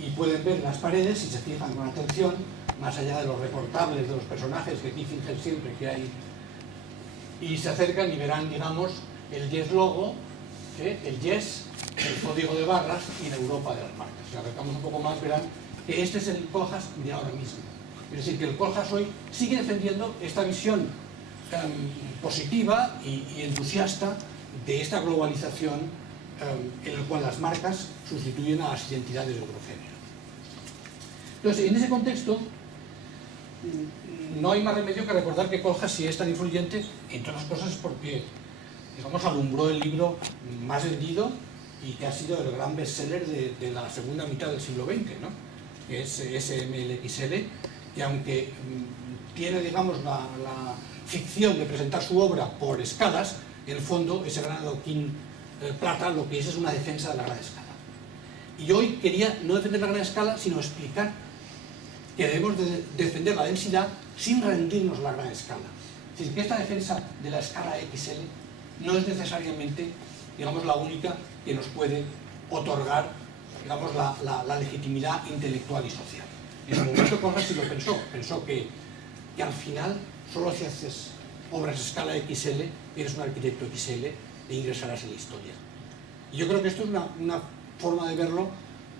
y pueden ver las paredes, si se fijan con atención, más allá de los recortables de los personajes que aquí fingen siempre que hay, y se acercan y verán, digamos, el Yes logo, el Yes, el código de barras y la Europa de las marcas. Si acercamos un poco más, verán que este es el Kohlhaas de ahora mismo. Es decir, que el Kohlhaas hoy sigue defendiendo esta visión positiva y entusiasta de esta globalización en la cual las marcas sustituyen a las identidades de otro género. Entonces, en ese contexto, no hay más remedio que recordar que Kohlhaas, si es tan influyente, entre otras cosas es porque, digamos, alumbró el libro más vendido y que ha sido el gran bestseller de la segunda mitad del siglo XX, ¿no? Que es SMLXL, que aunque tiene, digamos, la ficción de presentar su obra por escalas, en el fondo, ese gran adoquín plata lo que es una defensa de la gran escala. Y hoy quería no defender la gran escala, sino explicar que debemos de defender la densidad sin rendirnos a la gran escala. Es decir, que esta defensa de la escala XL no es necesariamente, digamos, la única que nos puede otorgar, digamos, la legitimidad intelectual y social. En el momento Kohlhaas sí lo pensó que al final solo si haces obras a escala XL eres un arquitecto XL e ingresarás en la historia. Y yo creo que esto es una forma de verlo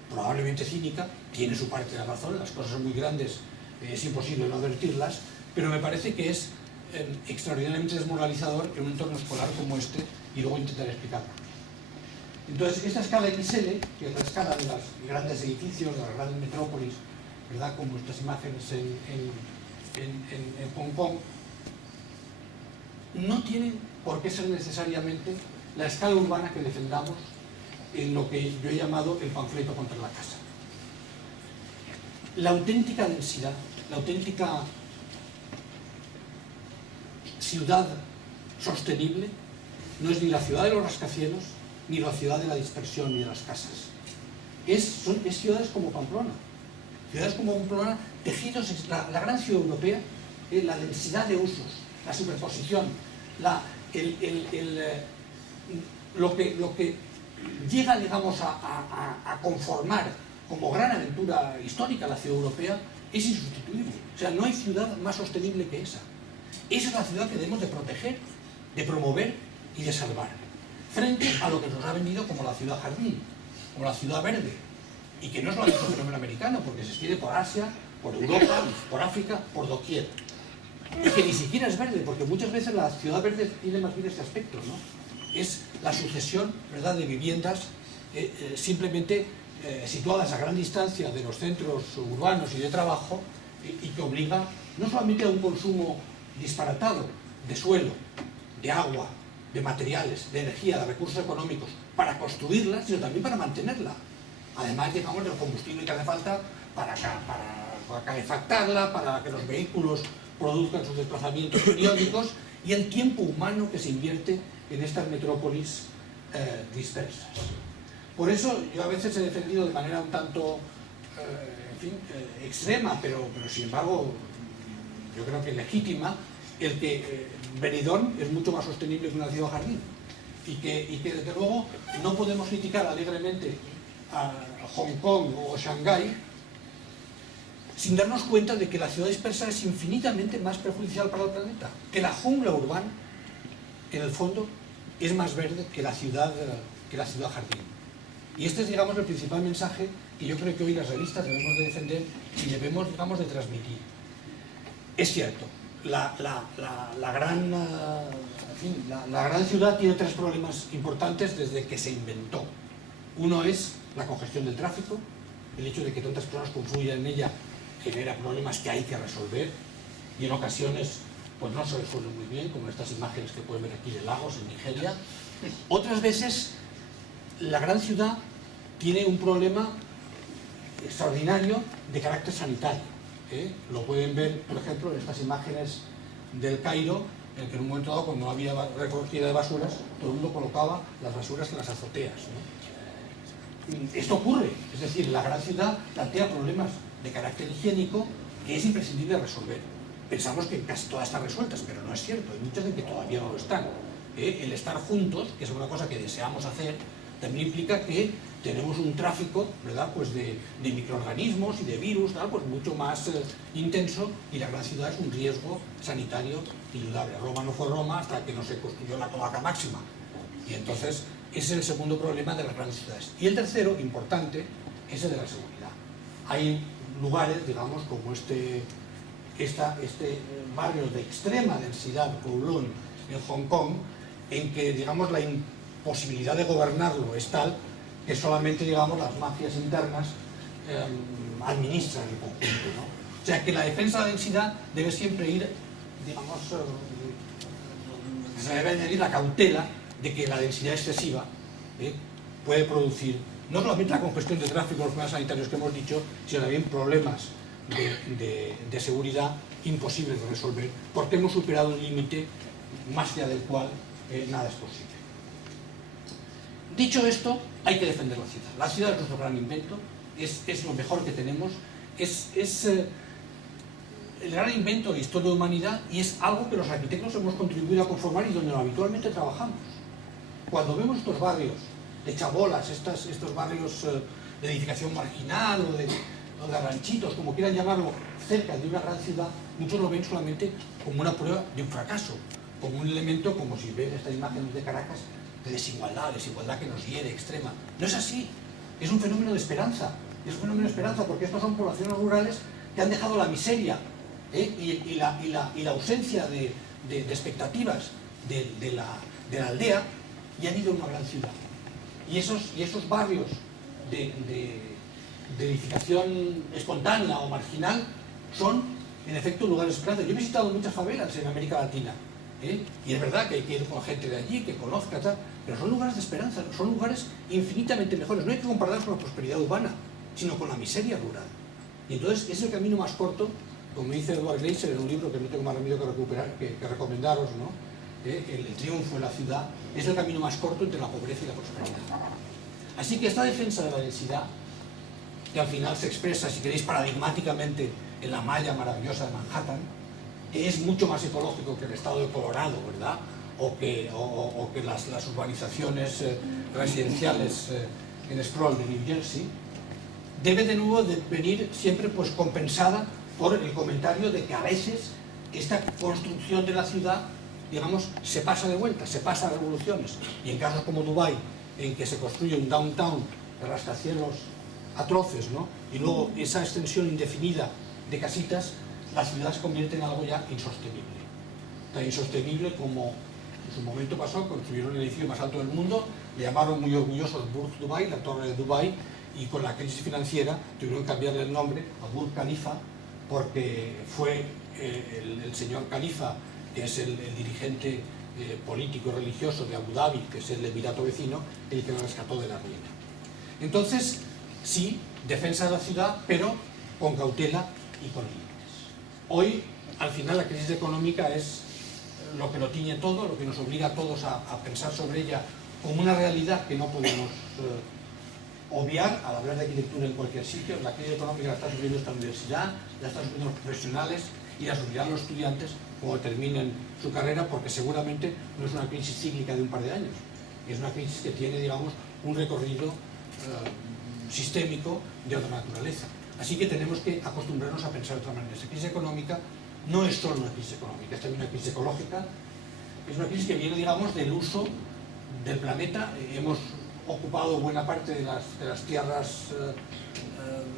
probablemente cínica, tiene su parte de razón, las cosas son muy grandes, es imposible no advertirlas, pero me parece que es extraordinariamente desmoralizador en un entorno escolar como este, y luego intentaré explicarlo. Entonces, esta escala XL, que es la escala de los grandes edificios, de las grandes metrópolis, ¿verdad?, como estas imágenes en Hong Kong, no tiene por qué ser necesariamente la escala urbana que defendamos en lo que yo he llamado el panfleto contra la casa. La auténtica densidad, la auténtica ciudad sostenible no es ni la ciudad de los rascacielos, ni la ciudad de la dispersión, ni de las casas. Es ciudades como Pamplona. Ciudades como Pamplona, tejidos, la gran ciudad europea, la densidad de usos, la superposición, lo que llega, digamos, a conformar como gran aventura histórica la ciudad europea es insustituible. O sea, no hay ciudad más sostenible que esa. Esa es la ciudad que debemos de proteger, de promover y de salvar, frente a lo que nos ha vendido como la ciudad jardín, como la ciudad verde, y que no es solamente un fenómeno americano, porque se extiende por Asia, por Europa, por África, por doquier. Y que ni siquiera es verde, porque muchas veces la ciudad verde tiene más bien este aspecto, ¿no? Es la sucesión, ¿verdad?, de viviendas simplemente situadas a gran distancia de los centros urbanos y de trabajo, y que obliga no solamente a un consumo disparatado de suelo, de agua, de materiales, de energía, de recursos económicos para construirla, sino también para mantenerla. Además, digamos, del combustible que hace falta para calefactarla, para que los vehículos produzcan sus desplazamientos periódicos, y el tiempo humano que se invierte en estas metrópolis dispersas. Por eso yo a veces he defendido de manera un tanto extrema, pero sin embargo yo creo que legítima, el que Benidorm es mucho más sostenible que una ciudad jardín, y que desde luego no podemos criticar alegremente a Hong Kong o Shanghái sin darnos cuenta de que la ciudad dispersa es infinitamente más perjudicial para el planeta, que la jungla urbana, en el fondo, es más verde que la ciudad jardín. Y este es, digamos, el principal mensaje que yo creo que hoy las revistas debemos de defender y debemos, digamos, de transmitir. Es cierto, la gran ciudad tiene tres problemas importantes desde que se inventó. Uno es la congestión del tráfico, el hecho de que tantas personas confluyan en ella genera problemas que hay que resolver, y en ocasiones pues no se resuelven muy bien, como estas imágenes que pueden ver aquí de Lagos, en Nigeria. Otras veces la gran ciudad tiene un problema extraordinario de carácter sanitario. Lo pueden ver, por ejemplo, en estas imágenes del Cairo, en que en un momento dado, cuando no había recogida de basuras, todo el mundo colocaba las basuras en las azoteas, ¿no? Esto ocurre, es decir, la gran ciudad plantea problemas de carácter higiénico que es imprescindible resolver. Pensamos que casi todas están resueltas, pero no es cierto, hay muchas en que todavía no lo están. El estar juntos, que es una cosa que deseamos hacer, también implica que tenemos un tráfico, ¿verdad?, pues de microorganismos y de virus, ¿verdad?, pues mucho más intenso, y la gran ciudad es un riesgo sanitario indudable. Roma no fue Roma hasta que no se construyó la Cloaca Máxima, y entonces ese es el segundo problema de las grandes ciudades. Y el tercero, importante, es el de la seguridad. Hay lugares, digamos, como este barrio de extrema densidad, Kowloon, en Hong Kong, en que, digamos, la imposibilidad de gobernarlo es tal que solamente, digamos, las mafias internas administran el conjunto, ¿no? O sea, que la defensa de la densidad debe siempre ir, digamos, se debe añadir la cautela de que la densidad excesiva puede producir no solamente la congestión de tráfico, los problemas sanitarios que hemos dicho, sino también problemas de seguridad imposibles de resolver, porque hemos superado un límite más allá del cual nada es posible. Dicho esto, hay que defender la ciudad. La ciudad es nuestro gran invento, es lo mejor que tenemos, es el gran invento de la historia de la humanidad, y es algo que los arquitectos hemos contribuido a conformar y donde habitualmente trabajamos. Cuando vemos estos barrios de chabolas, estos barrios de edificación marginal o de ranchitos, como quieran llamarlo, cerca de una gran ciudad, muchos lo ven solamente como una prueba de un fracaso, como un elemento, como si ven esta imagen de Caracas, de desigualdad que nos hiere, extrema. No es así, es un fenómeno de esperanza, porque estos son poblaciones rurales que han dejado la miseria y la ausencia de expectativas de la aldea y han ido a una gran ciudad. Y esos barrios de edificación espontánea o marginal son, en efecto, lugares de esperanza. Yo he visitado muchas favelas en América Latina, y es verdad que hay que ir con gente de allí, que conozca, tal, pero son lugares de esperanza, son lugares infinitamente mejores. No hay que compararlos con la prosperidad urbana, sino con la miseria rural. Y entonces es el camino más corto, como dice Edward Gleiser en un libro que no tengo más remedio que recomendaros, ¿no? El triunfo de la ciudad, es el camino más corto entre la pobreza y la prosperidad. Así que esta defensa de la densidad, que al final se expresa, si queréis, paradigmáticamente en la malla maravillosa de Manhattan, es mucho más ecológico que el estado de Colorado, ¿verdad?, o que las urbanizaciones residenciales en Sproul de New Jersey, debe de nuevo de venir siempre pues compensada por el comentario de que a veces esta construcción de la ciudad, digamos, se pasa de vuelta, se pasa a revoluciones, y en casos como Dubái, en que se construye un downtown de rascacielos atroces, ¿no?, y luego esa extensión indefinida de casitas, la ciudad se convierte en algo ya insostenible. Tan insostenible como en su momento pasó, construyeron el edificio más alto del mundo, le llamaron muy orgullosos Burj Dubai, la torre de Dubái, y con la crisis financiera tuvieron que cambiarle el nombre a Burj Khalifa, porque fue el señor Khalifa, que es el dirigente político y religioso de Abu Dhabi, que es el emirato vecino, el que lo rescató de la ruina. Entonces, sí, defensa de la ciudad, pero con cautela y con límites. Hoy, al final, la crisis económica es lo que lo tiñe todo, lo que nos obliga a todos a pensar sobre ella como una realidad que no podemos obviar al hablar de arquitectura en cualquier sitio. La crisis económica la está sufriendo esta universidad, la están sufriendo los profesionales y la sufrirán los estudiantes cuando terminen su carrera, porque seguramente no es una crisis cíclica de un par de años, es una crisis que tiene, digamos, un recorrido sistémico de otra naturaleza. Así que tenemos que acostumbrarnos a pensar de otra manera. Esta crisis económica no es solo una crisis económica, es también una crisis ecológica, es una crisis que viene, digamos, del uso del planeta. Hemos ocupado buena parte de las tierras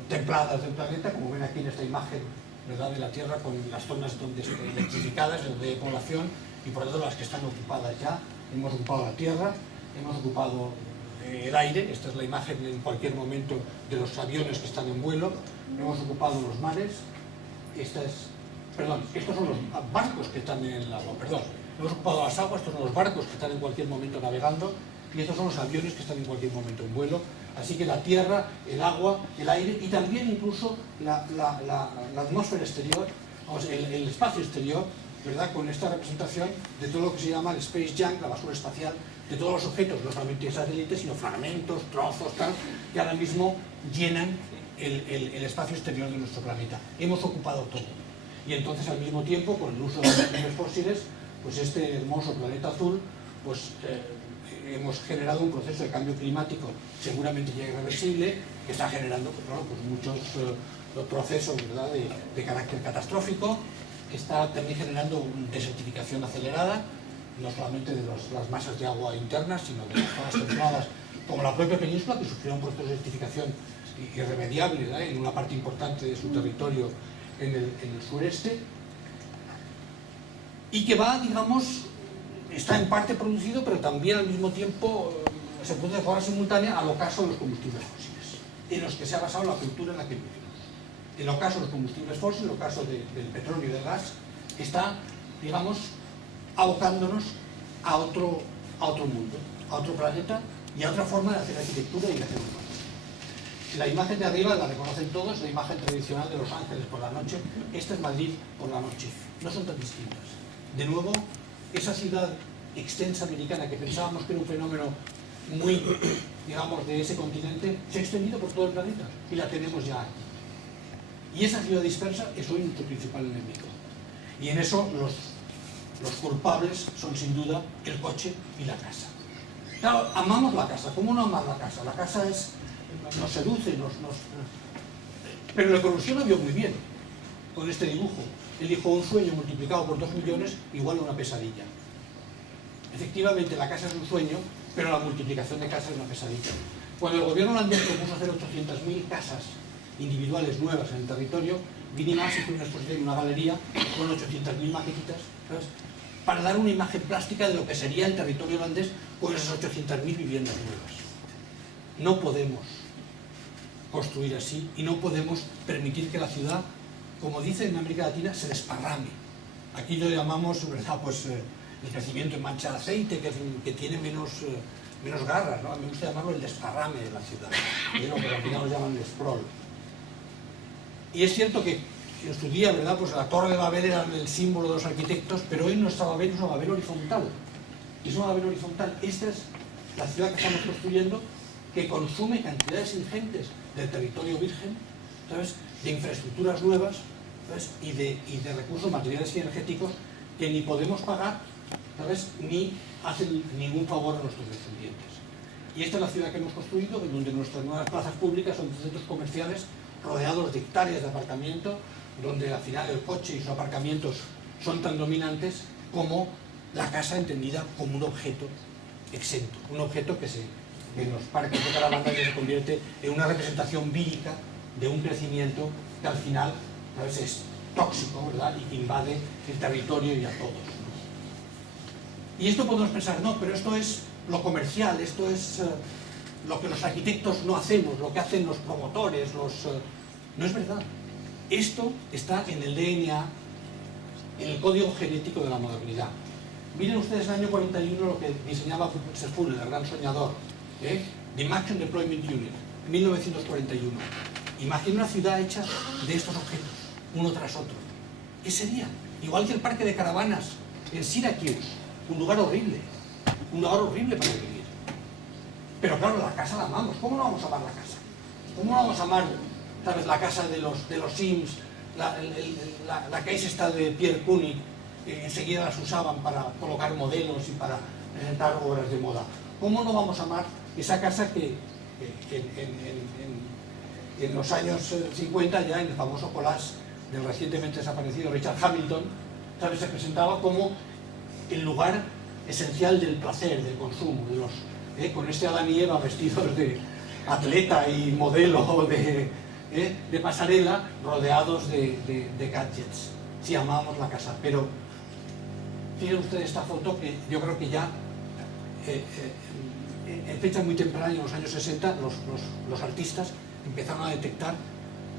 templadas del planeta, como ven aquí en esta imagen, ¿verdad?, de la Tierra, con las zonas donde están electrificadas, donde hay población, y por lo tanto las que están ocupadas ya. Hemos ocupado la Tierra, hemos ocupado el aire, esta es la imagen en cualquier momento de los aviones que están en vuelo, hemos ocupado los mares, estos son los barcos que están en el agua, hemos ocupado las aguas, estos son los barcos que están en cualquier momento navegando, y estos son los aviones que están en cualquier momento en vuelo. Así que la tierra, el agua, el aire y también incluso la atmósfera exterior, el espacio exterior, ¿verdad?, con esta representación de todo lo que se llama el space junk, la basura espacial, de todos los objetos, no solamente satélites, sino fragmentos, trozos, tal, que ahora mismo llenan el espacio exterior de nuestro planeta. Hemos ocupado todo. Y entonces, al mismo tiempo, con el uso de los combustibles fósiles, pues este hermoso planeta azul, pues hemos generado un proceso de cambio climático seguramente ya irreversible, que está generando muchos procesos, ¿verdad?, de carácter catastrófico, que está también generando una desertificación acelerada, no solamente de las masas de agua internas, sino de las zonas templadas, como la propia península, que sufrió un proceso de desertificación irremediable, ¿verdad?, en una parte importante de su territorio en el sureste, y que va, digamos, está en parte producido, pero también al mismo tiempo se produce de forma simultánea al ocaso de los combustibles fósiles, en los que se ha basado la cultura en la que vivimos. El ocaso de los combustibles fósiles, el ocaso del petróleo y del gas, está, digamos, abocándonos a otro mundo, a otro planeta y a otra forma de hacer arquitectura y de hacer urbanismo. La imagen de arriba la reconocen todos, la imagen tradicional de Los Ángeles por la noche. Esta es Madrid por la noche. No son tan distintas. De nuevo, esa ciudad extensa americana que pensábamos que era un fenómeno muy, digamos, de ese continente, se ha extendido por todo el planeta y la tenemos ya aquí. Y esa ciudad dispersa es hoy nuestro principal enemigo. Y en eso los culpables son sin duda el coche y la casa. Claro, amamos la casa. ¿Cómo no amar la casa? La casa nos seduce, pero Le Corbusier lo vio muy bien con este dibujo. Él dijo: un sueño multiplicado por 2 millones igual a una pesadilla. Efectivamente, la casa es un sueño, pero la multiplicación de casas es una pesadilla. Cuando el gobierno holandés propuso hacer 800.000 casas individuales nuevas en el territorio, Minimas hizo una exposición en una galería con 800.000 maquetitas, ¿sabes?, para dar una imagen plástica de lo que sería el territorio holandés con esas 800.000 viviendas nuevas. No podemos construir así y no podemos permitir que la ciudad, como dicen en América Latina, se desparrame. Aquí lo llamamos, ¿verdad?, pues el crecimiento en mancha de aceite, que tiene menos garras, ¿no? A mí me gusta llamarlo el desparrame de la ciudad, lo que al final lo llaman el sprawl. Y es cierto que en su día, ¿verdad?, pues la Torre de Babel era el símbolo de los arquitectos, pero hoy nuestra Babel es una Babel horizontal. Es una Babel horizontal. Esta es la ciudad que estamos construyendo, que consume cantidades ingentes del territorio virgen, ¿sabes?, de infraestructuras nuevas, ¿sabes?, y de recursos materiales y energéticos que ni podemos pagar, ¿sabes?, ni hacen ningún favor a nuestros descendientes. Y esta es la ciudad que hemos construido, donde nuestras nuevas plazas públicas son centros comerciales rodeados de hectáreas de aparcamiento, donde al final el coche y sus aparcamientos son tan dominantes como la casa entendida como un objeto exento, un objeto que en los parques de caravana se convierte en una representación vírica de un crecimiento que al final, ¿sabes?, es tóxico, ¿verdad?, y que invade el territorio y a todos, ¿no? Y esto podemos pensar: no, pero esto es lo comercial, esto es lo que los arquitectos no hacemos, lo que hacen los promotores, No es verdad. Esto está en el DNA, en el código genético de la modernidad. Miren ustedes el año 41 lo que diseñaba Fuller, el gran soñador, The Maximum Deployment Unit, 1941. Imagina una ciudad hecha de estos objetos, uno tras otro. ¿Qué sería? Igual que el parque de caravanas en Syracuse, un lugar horrible para vivir. Pero claro, la casa la amamos. ¿Cómo no vamos a amar la casa? ¿Cómo no vamos a amar, ¿sabes?, la casa de los Sims, la case esta de Pierre Koenig, que enseguida las usaban para colocar modelos y para presentar obras de moda? ¿Cómo no vamos a amar esa casa que en los años 50, ya en el famoso collage del recientemente desaparecido Richard Hamilton, ¿sabes?, se presentaba como el lugar esencial del placer, del consumo, con este Adán y Eva vestidos de atleta y modelo de pasarela, rodeados de gadgets. Sí, amábamos la casa, pero fíjense ustedes esta foto, que yo creo que ya en fecha muy temprana, en los años 60, los artistas empezaron a detectar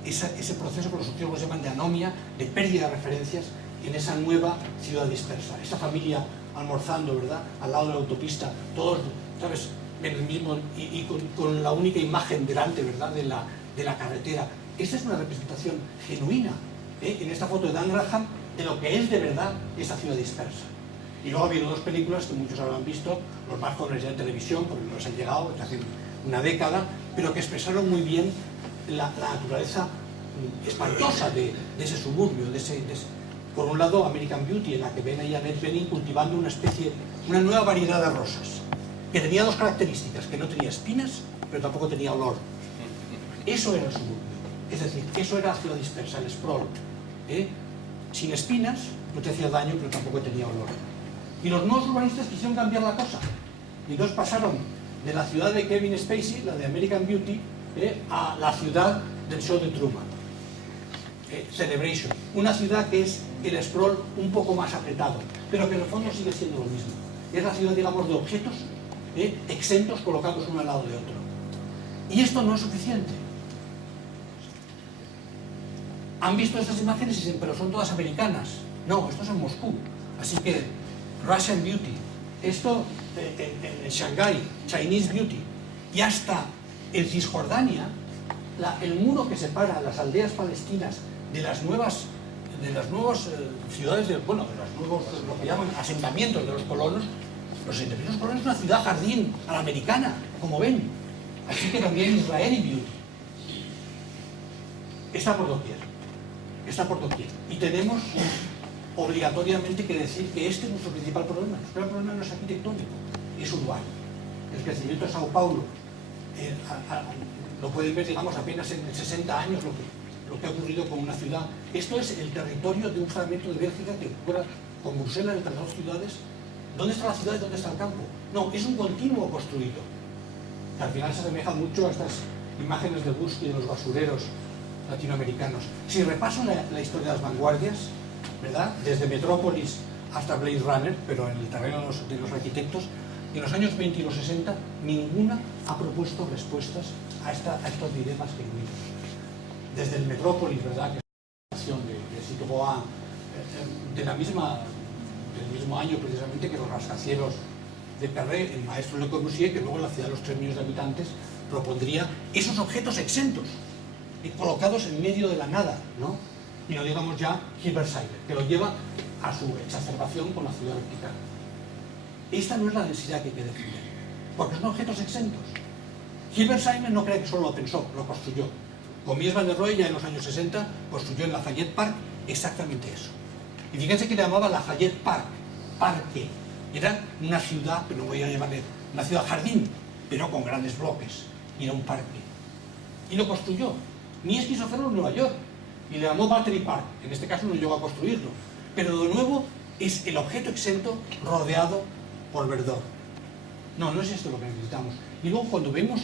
ese proceso que los sociólogos llaman de anomia, de pérdida de referencias en esa nueva ciudad dispersa. Esa familia almorzando, ¿verdad?, al lado de la autopista, todos, ¿sabes?, en el mismo, y con la única imagen delante, ¿verdad?, de la carretera. Esta es una representación genuina, en esta foto de Dan Graham, de lo que es de verdad esa ciudad dispersa. Y luego ha habido 2 películas que muchos habrán visto, los más jóvenes ya en televisión, porque no les han llegado desde hace una década, pero que expresaron muy bien la naturaleza espantosa de ese suburbio, por un lado American Beauty, en la que ven a Annette Bening cultivando una nueva variedad de rosas, que tenía dos características, que no tenía espinas, pero tampoco tenía olor. Eso era el suburbio. Es decir, eso era la ciudad dispersa, el sprawl. Sin espinas, no te hacía daño, pero tampoco tenía olor. Y los nuevos urbanistas quisieron cambiar la cosa. Y entonces pasaron de la ciudad de Kevin Spacey, la de American Beauty, a la ciudad del show de Truman. Celebration. Una ciudad que es el sprawl un poco más apretado, pero que en el fondo sigue siendo lo mismo. Es la ciudad, digamos, de objetos exentos colocados uno al lado de otro. Y esto no es suficiente. Han visto estas imágenes y dicen, pero son todas americanas. No, esto es en Moscú. Así que Russian Beauty. Esto en Shanghái, Chinese Beauty. Y hasta en Cisjordania, el muro que separa las aldeas palestinas de las nuevas ciudades, de los nuevos, lo que llaman asentamientos de los colonos. Los asentamientos colonos es una ciudad jardín a la americana, como ven. Así que también Israeli Beauty. Está por doquier. Está por doquier. Y tenemos obligatoriamente que decir que este es nuestro principal problema. Nuestro problema no es arquitectónico, es urbano. El crecimiento de Sao Paulo, lo pueden ver, digamos, apenas en 60 años lo que ha ocurrido con una ciudad. Esto es el territorio de un fragmento de Bélgica que ocurre con Bruselas entre las dos ciudades. ¿Dónde está la ciudad y dónde está el campo? No, es un continuo construido. Que al final se asemeja mucho a estas imágenes de Busky de los basureros latinoamericanos. Si repasan la historia de las vanguardias, ¿verdad? Desde Metrópolis hasta Blade Runner, pero en el terreno de los arquitectos, en los años 20 y los 60, ninguna ha propuesto respuestas a estos dilemas genuinos. Desde el Metrópolis, ¿verdad? Que es la acción de Citeaux, del mismo año precisamente que los rascacielos de Perret, el maestro Le Corbusier, que luego en la ciudad de los 3 millones de habitantes propondría esos objetos exentos y colocados en medio de la nada, ¿no? Y no digamos ya Hilberseimer, que lo lleva a su exacerbación con la ciudad vertical. Esta no es la densidad que hay que defender, porque son objetos exentos. Hilberseimer no cree que solo lo pensó, lo construyó. Con Mies van der Rohe ya en los años 60 construyó en Lafayette Park exactamente eso. Y fíjense que le llamaba Lafayette Park, parque. Era una ciudad, pero no voy a llamarle una ciudad jardín, pero con grandes bloques. Y era un parque. Y lo construyó. Mies quiso hacerlo en Nueva York y le llamó Battery Park. En este caso no llegó a construirlo. Pero de nuevo es el objeto exento rodeado por verdor. No, no es esto lo que necesitamos. Y luego cuando vemos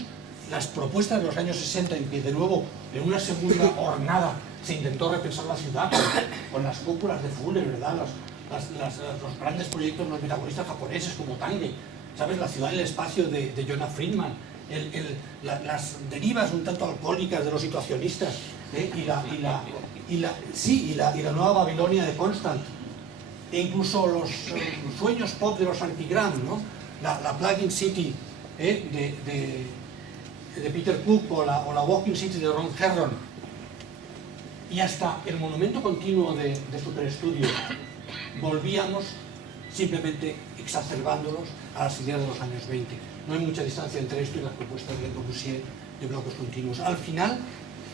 las propuestas de los años 60 en que de nuevo en una segunda hornada se intentó repensar la ciudad con las cúpulas de Fuller, ¿verdad? Los grandes proyectos de los metabolistas japoneses como Tange, ¿sabes? La ciudad en el espacio de Jonah Friedman, las derivas un tanto alcohólicas de los situacionistas, y la nueva Babilonia de Constant, e incluso los sueños pop de los Antigram, ¿no? La Plug-in City de Peter Cook o la Walking City de Ron Herron, y hasta el monumento continuo de superestudio, volvíamos simplemente exacerbándolos a las ideas de los años 20. No hay mucha distancia entre esto y las propuestas de Le Corbusier de bloques continuos. Al final,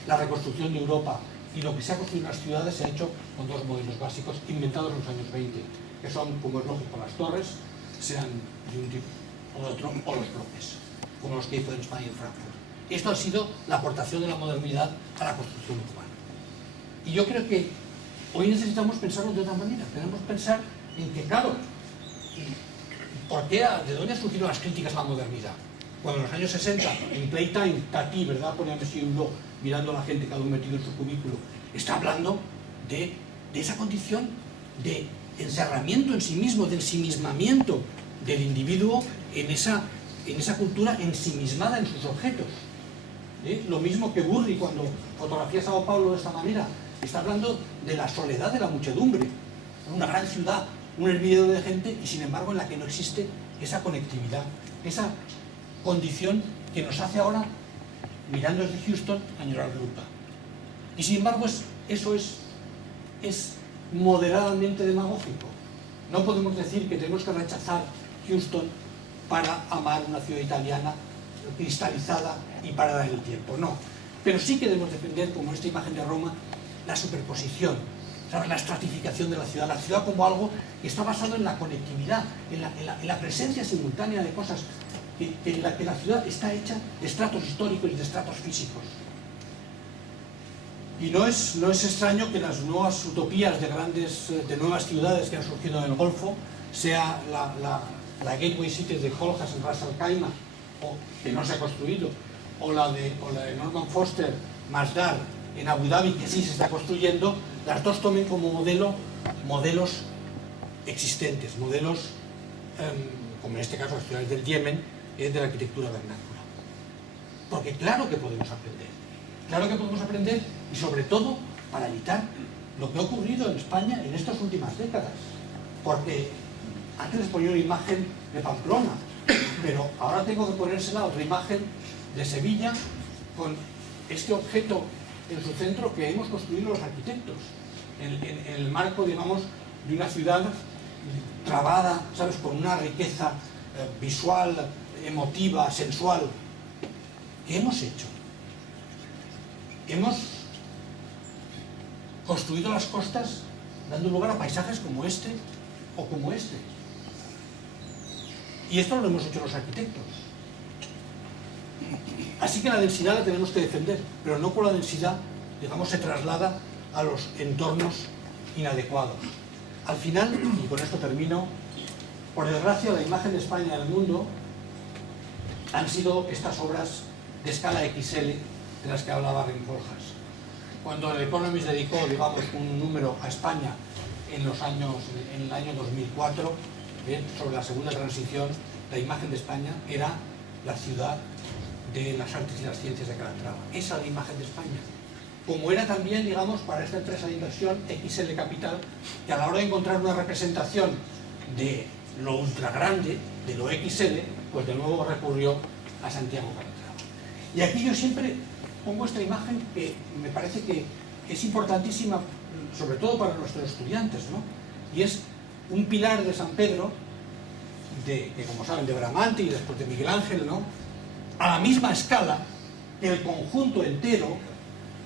la reconstrucción de Europa y lo que se ha construido en las ciudades se ha hecho con dos modelos básicos inventados en los años 20, que son, como es lógico, las torres, sean de un tipo o de otro, o los bloques, como los que hizo en España y en Frankfurt. Esto ha sido la aportación de la modernidad a la construcción urbana. Y yo creo que hoy necesitamos pensarlo de otra manera. Tenemos que pensar en que, claro, ¿de dónde han surgido las críticas a la modernidad? Cuando en los años 60, en Playtime, Tati, ¿verdad?, ponía Monsieur Hulot mirando a la gente cada uno metido en su cubículo, está hablando de esa condición de encerramiento en sí mismo, de ensimismamiento del individuo en esa cultura ensimismada en sus objetos. Lo mismo que Burri cuando fotografía Sao Paulo de esta manera, está hablando de la soledad de la muchedumbre, una gran ciudad, un hervidero de gente, y sin embargo en la que no existe esa conectividad, esa condición que nos hace ahora, mirando desde Houston, añorar Lupa. Y sin embargo eso es moderadamente demagógico. No podemos decir que tenemos que rechazar Houston para amar una ciudad italiana cristalizada y parada en el tiempo, no. Pero sí que debemos defender, como en esta imagen de Roma, la superposición, ¿sabes?, la estratificación de la ciudad como algo que está basado en la conectividad, en la presencia simultánea de cosas que la ciudad está hecha de estratos históricos y de estratos físicos. Y no es extraño que las nuevas utopías de nuevas ciudades que han surgido en el Golfo, sea la Gateway City de Kolkha en Ras Al Khaimah, que no se ha construido, o la de Norman Foster, Masdar, en Abu Dhabi, que sí se está construyendo, las dos tomen como modelos existentes, modelos, como en este caso las ciudades del Yemen, de la arquitectura vernácula. Porque claro que podemos aprender, y sobre todo para evitar lo que ha ocurrido en España en estas últimas décadas. Porque antes les ponía una imagen de Pamplona, pero ahora tengo que ponérsela otra imagen de Sevilla con este objeto en su centro que hemos construido los arquitectos, en el marco, digamos, de una ciudad trabada, ¿sabes?, con una riqueza visual, emotiva, sensual. ¿Qué hemos hecho? Hemos construido las costas dando lugar a paisajes como este o como este. Y esto lo hemos hecho los arquitectos. Así que la densidad la tenemos que defender, pero no por la densidad, digamos, se traslada a los entornos inadecuados. Al final, y con esto termino, por desgracia la imagen de España en el mundo han sido estas obras de escala XL de las que hablaba Rem Koolhaas. Cuando el Economist dedicó, digamos, un número a España en el año 2004, sobre la segunda transición, la imagen de España era la ciudad de las artes y las ciencias de Calatrava. Esa es la imagen de España. Como era también, digamos, para esta empresa de inversión XL Capital, que a la hora de encontrar una representación de lo ultra grande, de lo XL, pues de nuevo recurrió a Santiago Calatrava. Y aquí yo siempre pongo esta imagen que me parece que es importantísima, sobre todo para nuestros estudiantes, ¿no? Y es un pilar de San Pedro, que como saben, de Bramante y después de Miguel Ángel, ¿no?, a la misma escala que el conjunto entero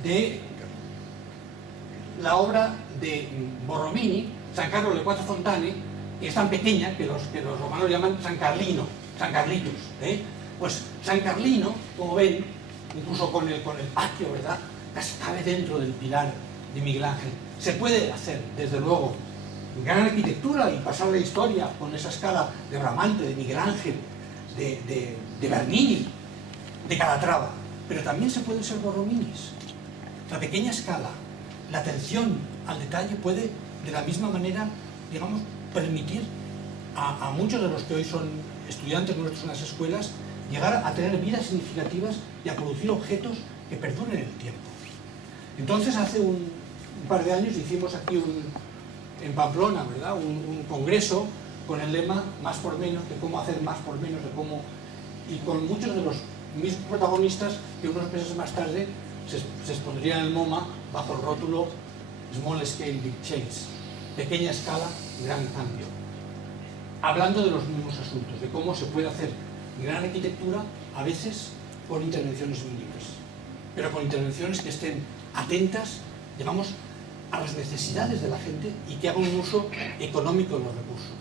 de la obra de Borromini, San Carlo de Quattro Fontane, que es tan pequeña que los romanos llaman San Carlitos. Pues San Carlino, como ven, incluso con el patio, ¿verdad?, casi cabe dentro del pilar de Miguel Ángel. Se puede hacer, desde luego, gran arquitectura y pasar la historia con esa escala de Bramante, de Miguel Ángel, de Bernini, de Calatrava, pero también se pueden ser Borrominis. La pequeña escala, la atención al detalle puede, de la misma manera, digamos, permitir a muchos de los que hoy son estudiantes nuestros en las escuelas llegar a tener vidas significativas y a producir objetos que perduren en el tiempo. Entonces, hace un par de años hicimos aquí en Pamplona, ¿verdad?, un congreso con el lema más por menos, de cómo hacer más por menos, y con muchos de los mismos protagonistas que unos meses más tarde se expondrían en el MoMA bajo el rótulo Small Scale Big Change, pequeña escala, gran cambio, hablando de los mismos asuntos, de cómo se puede hacer gran arquitectura, a veces con intervenciones mínimas, pero con intervenciones que estén atentas, digamos, a las necesidades de la gente y que hagan un uso económico de los recursos.